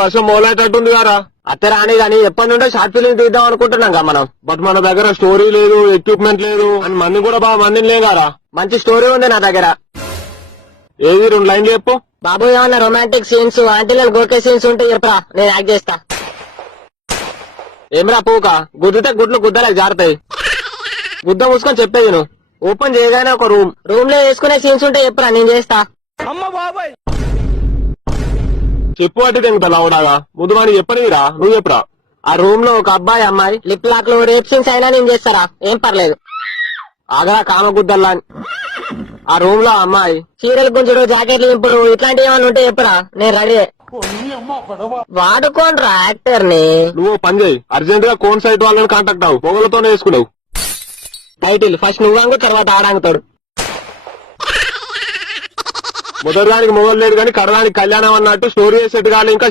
వర్షం మొదలైనట్టుంది గారా. అత్తే రాని గాని ఎప్పటి నుండో షార్ట్ ఫిల్మ్ తీద్దాం అనుకుంటున్నాం కదా మనం. బట్ మన దగ్గర స్టోరీ లేదు, ఎక్విప్మెంట్ లేదు అని మంది కూడా బాగా మందిని లేగారా. మంచి స్టోరీ ఉంది నా దగ్గర. ఏది 2 లైన్లు చెప్పు. బాబు ఏమన్నా రొమాంటిక్ సీన్స్, ఆంటీలను గోకే సీన్స్ ఉంటే చెప్పరా, నేను యాక్ట్ చేస్తా. ఏమరా పూక, గుద్దితే గుడ్లు గుద్దలేక జారుతాయి. గుద్ద మూసుకొని చెప్పేది నువ్వు. ఓపెన్ చేయగానే ఒక రూమ్ లో వేసుకునే సీన్స్ ఉంటే చెప్పరా, నేను చేస్తా. చెప్పు అంటే తెంగుతా లవడాగా. ముందు వాడిని చెప్పనిరా, నువ్వు చెప్పురా. ఆ రూమ్ లో ఒక అబ్బాయి అమ్మాయి లిప్ లాక్ లో రేప్ సీన్స్ అయినా నేను చేస్తారా, ఏం పర్లేదు. ఆగరా కామ గుద్దల్లా. ఆ రూమ్ లో అమ్మాయి చీరలు గుంజుడు, జాకెట్లు నింపుడు ఇట్లాంటివి ఏమైనా ఉంటే చెప్పరా, నేను రెడీ. వాడుకోండ్రా యాక్టర్ ని. నువ్వు పని చేయి, అర్జెంట్ గా కోన్ సైట్ వాళ్ళని కాంటాక్ట్ అవ్వు. పొగలతోనే వేసుకున్నావు టైటిల్. ఫస్ట్ నువ్వు తర్వాత ఆడాంగుతాడు. మొదటిదానికి మొగలు లేడు కానీ కడదానికి కళ్యాణం అన్నట్టు స్టోరీ వేసేట్టు కాదు ఇంకా